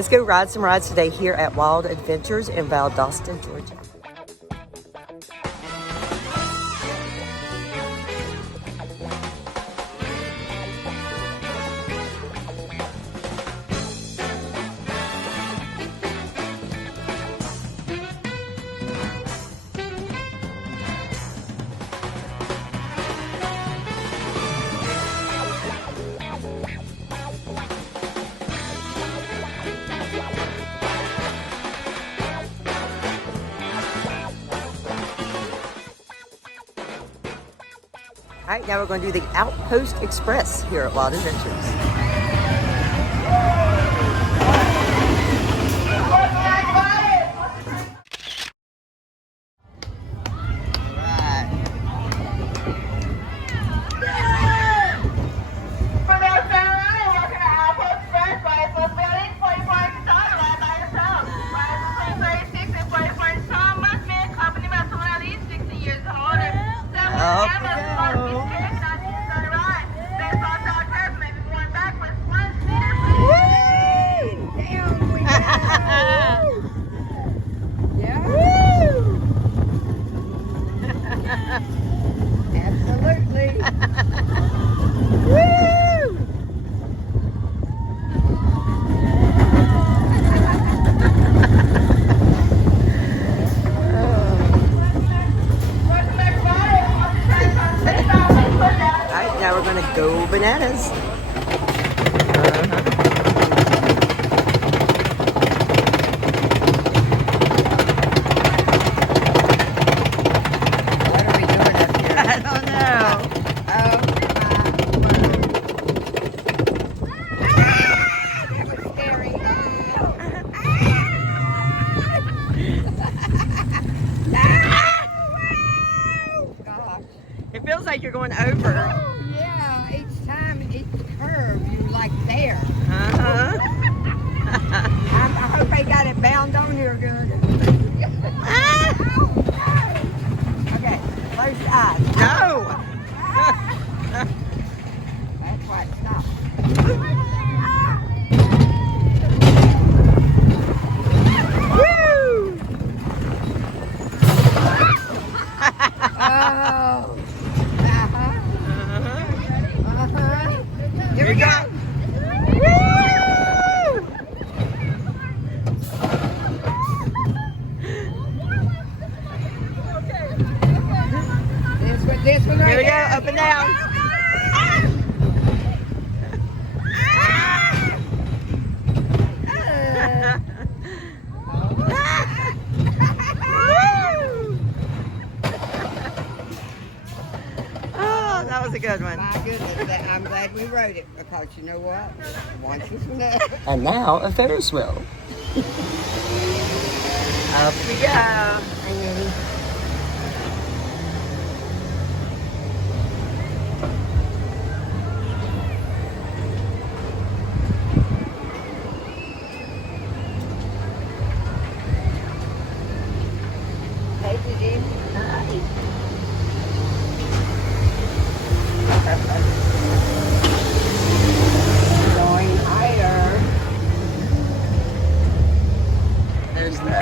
Let's go ride some rides today here at Wild Adventures in Valdosta, Georgia. All right, now we're going to do the Outpost Express here at Wild Adventures. Go bananas. What are we doing up here? I don't know. That was scary. Gosh. It feels like you're going over. Each time, each curve, you're like there. I hope they got it bound on here good. Okay, close your eyes. No! That's why it stopped. Woo! Oh. Here we go. Woo! This one right here we go, up and down. Oh, that was a good one. My goodness, I'm glad we rode it because you know what? Once is enough. And now a Ferris wheel. Up we go. Hi, Nanny. Hey, Gigi. Hi. Going higher. There's the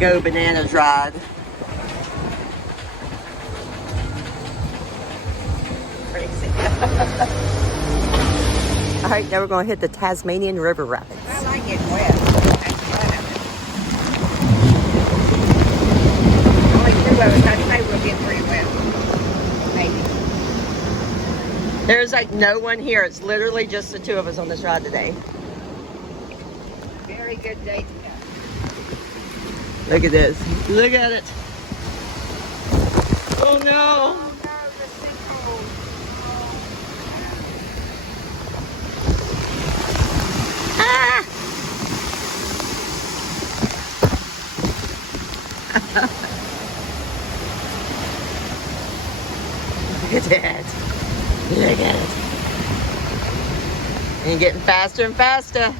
Go Bananas ride. Crazy. All right, now we're going to hit the Tasmanian River Rapids. I like it wet. That's fun of it. Only two of us. I'd say we'll get pretty wet. Maybe. There's like no one here. It's literally just the two of us on this ride today. Very good day today. Look at this. Look at it. Oh no. Look at that. Look at it. And getting faster and faster.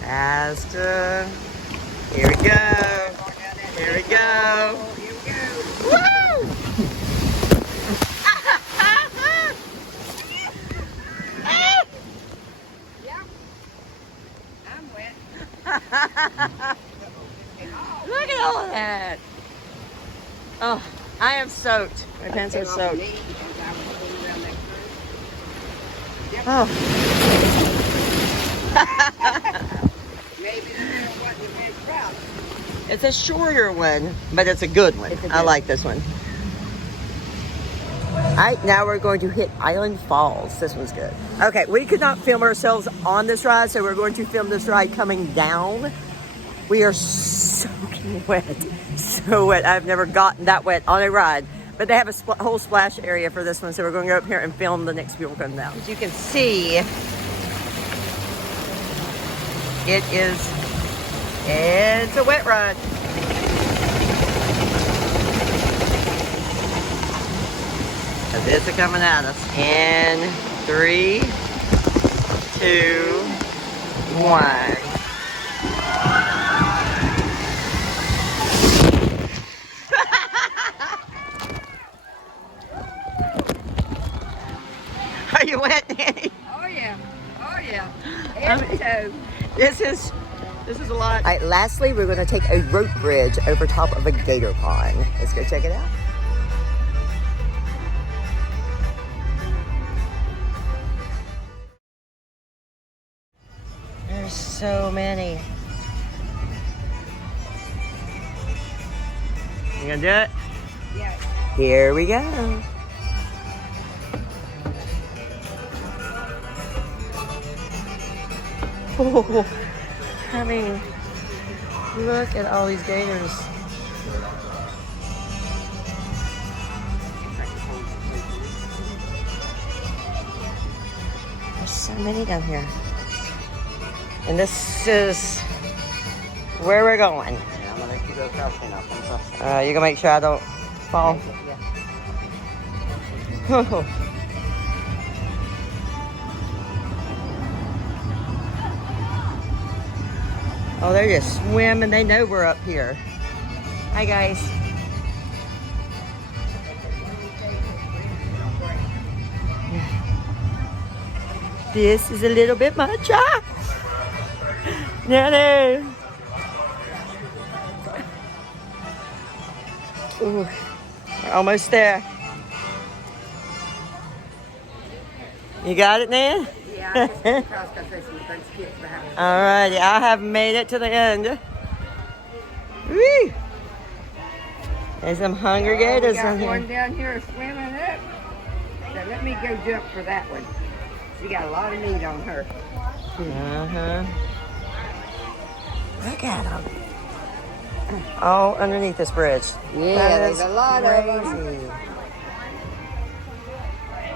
Faster. Here we go. Here we go. Woo! Look at all of that. Oh, I am soaked. My pants are soaked. Oh. It's a shorter one, but it's a good one. I like this one. All right, now we're going to hit Island Falls. This one's good. Okay, we could not film ourselves on this ride, so we're going to film this ride coming down. We are soaking wet. So wet. I've never gotten that wet on a ride. But they have a whole splash area for this one, so we're going to go up here and film the next people coming down. As you can see, it's a wet ride. As it's coming at us. In 3, 2, 1. Are you wet, Nanny? Oh yeah. Oh yeah. Every toe. This is a lot. All right, lastly, we're going to take a rope bridge over top of a gator pond. Let's go check it out. There's so many. You gonna do it? Yeah. Here we go. Oh, I mean, look at all these gators. There's so many down here. And this is where we're going. Yeah, I'm gonna let you go crossing up. You gonna make sure I don't fall? Yeah. Oh, they're just swimming. They know we're up here. Hi, guys. This is a little bit much. Ah! Nanny. Ooh, we're almost there. You got it, Nan? Yeah, I just went across because there's some big skips behind me. All right, I have made it to the end. Woo! There's some hungry gators we got in here. one down here swimming up. So let me go jump for that one. She got a lot of meat on her. Uh-huh. Look at them. All underneath this bridge. Yeah, That there's is a lot crazy. of them.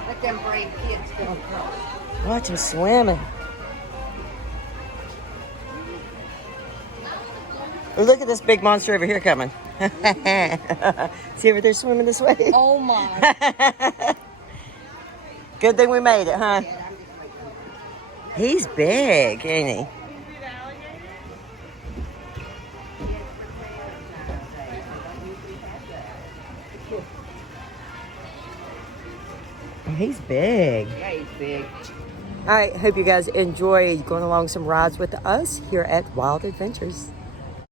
Let them brave kids go across. Watch them swimming. Look at this big monster over here coming. See if they're swimming this way? Oh my. Good thing we made it, huh? He's big, ain't he? Oh, he's big. Yeah, he's big. All right, hope you guys enjoy going along some rides with us here at Wild Adventures.